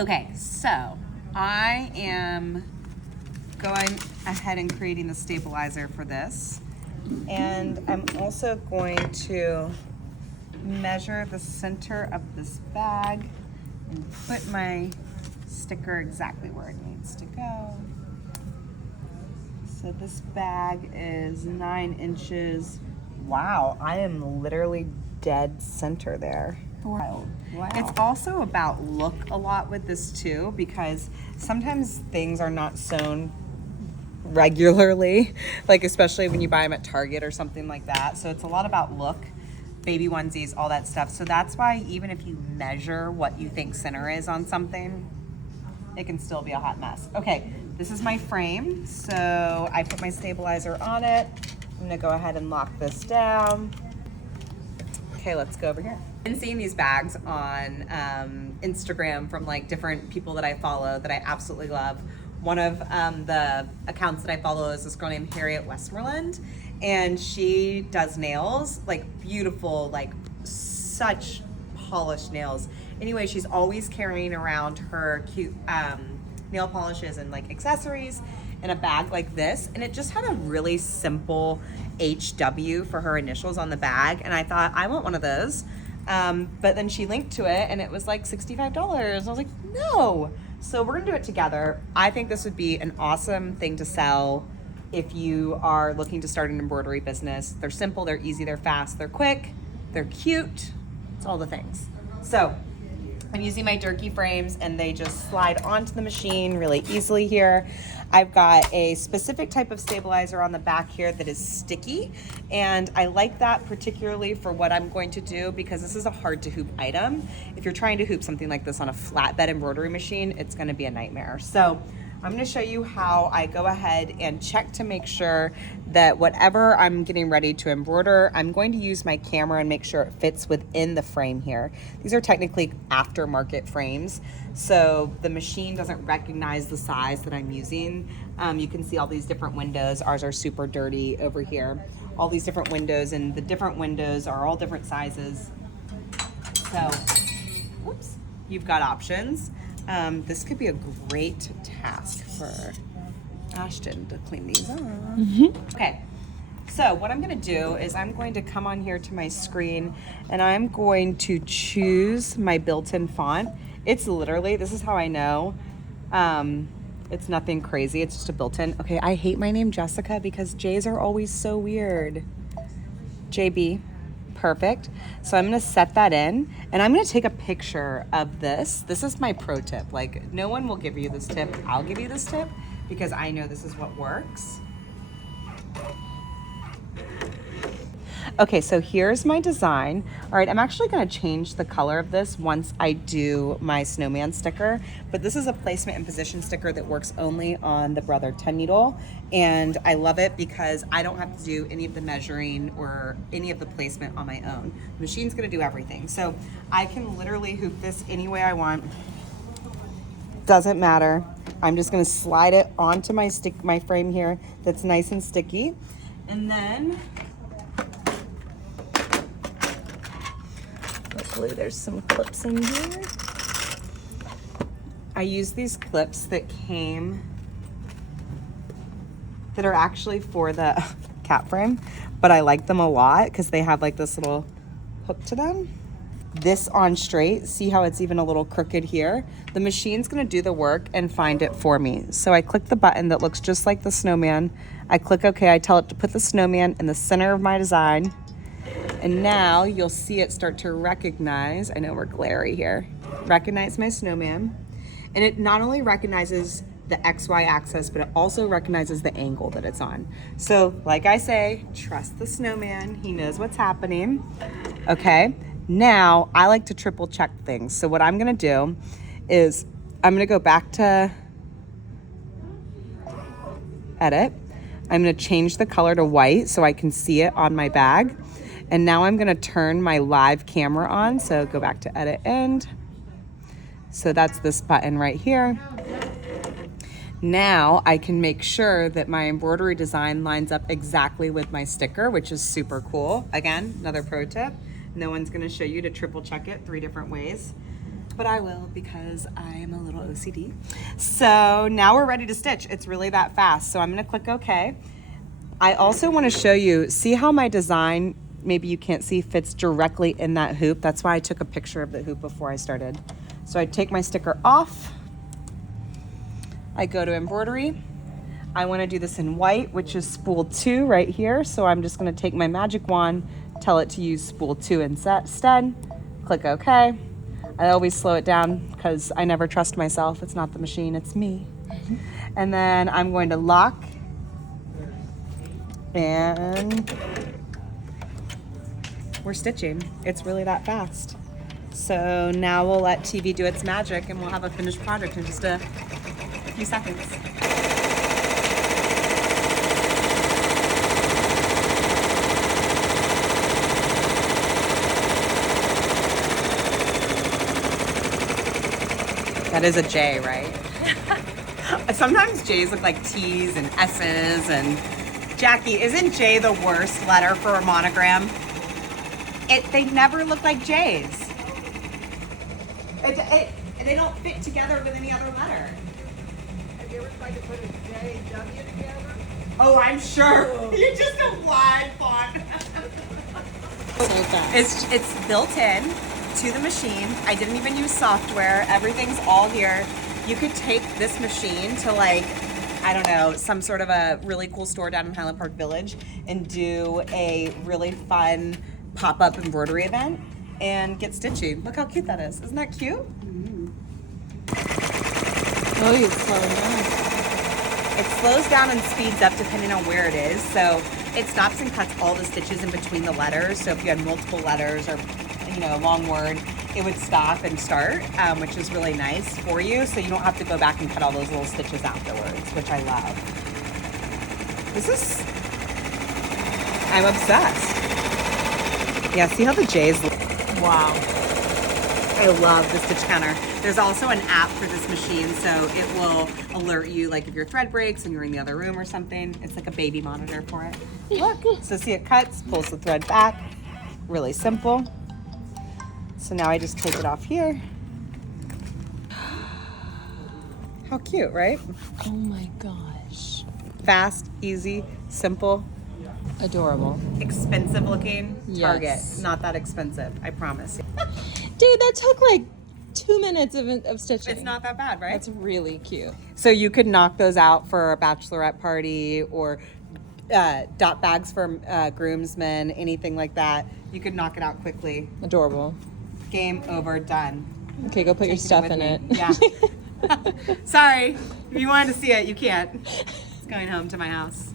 Okay, so I am going ahead and creating the stabilizer for this. And I'm also going to measure the center of this bag and put my sticker exactly where it needs to go. So this bag is 9 inches. Wow, I am literally dead center there. Wow. It's also about look a lot with this too, because sometimes things are not sewn regularly, like especially when you buy them at Target or something like that. So it's a lot about look, baby onesies, all that stuff. So that's why even if you measure what you think center is on something, it can still be a hot mess. Okay, this is my frame. So I put my stabilizer on it. I'm gonna go ahead and lock this down. Okay, let's go over here. I've been seeing these bags on Instagram from like different people that I follow that I absolutely love. One of the accounts that I follow is this girl named Harriet Westmoreland, and she does nails, like beautiful, like such polished nails. Anyway, she's always carrying around her cute nail polishes and like accessories in a bag like this, and it just had a really simple HW for her initials on the bag, and I thought I want one of those. But then she linked to it and it was like $65. I was like, no. So we're gonna do it together. I think this would be an awesome thing to sell if you are looking to start an embroidery business. They're simple, they're easy, they're fast, they're quick, they're cute. It's all the things. So I'm using my Durkee frames and they just slide onto the machine really easily here. I've got a specific type of stabilizer on the back here that is sticky, and I like that particularly for what I'm going to do because this is a hard to hoop item. If you're trying to hoop something like this on a flatbed embroidery machine, it's gonna be a nightmare. So I'm gonna show you how I go ahead and check to make sure that whatever I'm getting ready to embroider, I'm going to use my camera and make sure it fits within the frame here. These are technically aftermarket frames, so the machine doesn't recognize the size that I'm using. You can see all these different windows. Ours are super dirty over here. All these different windows, and the different windows are all different sizes. So, whoops, you've got options. This could be a great task for Ashton to clean these up. Okay, so what I'm gonna do is I'm going to come on here to my screen and I'm going to choose my built-in font. It's literally, this is how I know. It's nothing crazy, it's just a built-in. Okay, I hate my name Jessica because J's are always so weird. JB. Perfect. So I'm gonna set that in and I'm gonna take a picture of this. This is my pro tip. Like, no one will give you this tip. I'll give you this tip because I know this is what works. Okay, so here's my design. All right, I'm actually gonna change the color of this once I do my snowman sticker, but this is a placement and position sticker that works only on the Brother 10 needle, and I love it because I don't have to do any of the measuring or any of the placement on my own. The machine's gonna do everything. So I can literally hoop this any way I want. Doesn't matter. I'm just gonna slide it onto my frame here that's nice and sticky, and then luckily there's some clips in here. I use these clips that are actually for the cat frame, but I like them a lot because they have like this little hook to them. This on straight, see how it's even a little crooked here? The machine's gonna do the work and find it for me. So I click the button that looks just like the snowman. I click OK, I tell it to put the snowman in the center of my design. And now you'll see it start to recognize, I know we're glary here, recognize my snowman. And it not only recognizes the XY axis, but it also recognizes the angle that it's on. So like I say, trust the snowman, he knows what's happening. Okay, now I like to triple check things. So what I'm gonna do is I'm gonna go back to edit. I'm gonna change the color to white so I can see it on my bag. And now I'm gonna turn my live camera on. So go back to edit end. So that's this button right here. Now I can make sure that my embroidery design lines up exactly with my sticker, which is super cool. Again, another pro tip. No one's gonna show you to triple check it 3 different ways. but I will because I am a little OCD. So now we're ready to stitch. It's really that fast. So I'm gonna click OK. I also wanna show you, see how my design, maybe you can't see, fits directly in that hoop. That's why I took a picture of the hoop before I started. So I take my sticker off. I go to embroidery. I wanna do this in white, which is spool 2 right here. So I'm just gonna take my magic wand, tell it to use spool 2 instead, click OK. I always slow it down because I never trust myself. It's not the machine, it's me. And then I'm going to lock, and we're stitching. It's really that fast. So now we'll let TV do its magic and we'll have a finished project in just a few seconds. That is a J, right? Sometimes J's look like T's and S's. And Jackie, isn't J the worst letter for a monogram? They never look like J's. They don't fit together with any other letter. Have you ever tried to put a J and W together? Oh, I'm sure. You're just a blind font. It's built in to the machine. I didn't even use software. Everything's all here. You could take this machine to, like, I don't know, some sort of a really cool store down in Highland Park Village and do a really fun pop-up embroidery event and get stitching. Look how cute that is. Isn't that cute? Mm-hmm. Oh, you slow down. It slows down and speeds up depending on where it is. So it stops and cuts all the stitches in between the letters. So if you had multiple letters or, you know, a long word, it would stop and start, which is really nice for you. So you don't have to go back and cut all those little stitches afterwards, which I love. I'm obsessed. Yeah, see how the J's look? Wow. I love the stitch counter. There's also an app for this machine, so it will alert you, like if your thread breaks and you're in the other room or something. It's like a baby monitor for it. Look, so see, it cuts, pulls the thread back. Really simple. So now I just take it off here. How cute, right? Oh my gosh. Fast, easy, simple, Adorable. expensive looking. Yes. Target, not that expensive, I promise. Dude, that took like 2 minutes of stitching. It's not that bad, right? That's really cute. So you could knock those out for a bachelorette party or dot bags for groomsmen, anything like that. You could knock it out quickly. Adorable. Game over, done. Okay, go put your stuff in it. Yeah. Sorry, if you wanted to see it, you can't. It's going home to my house.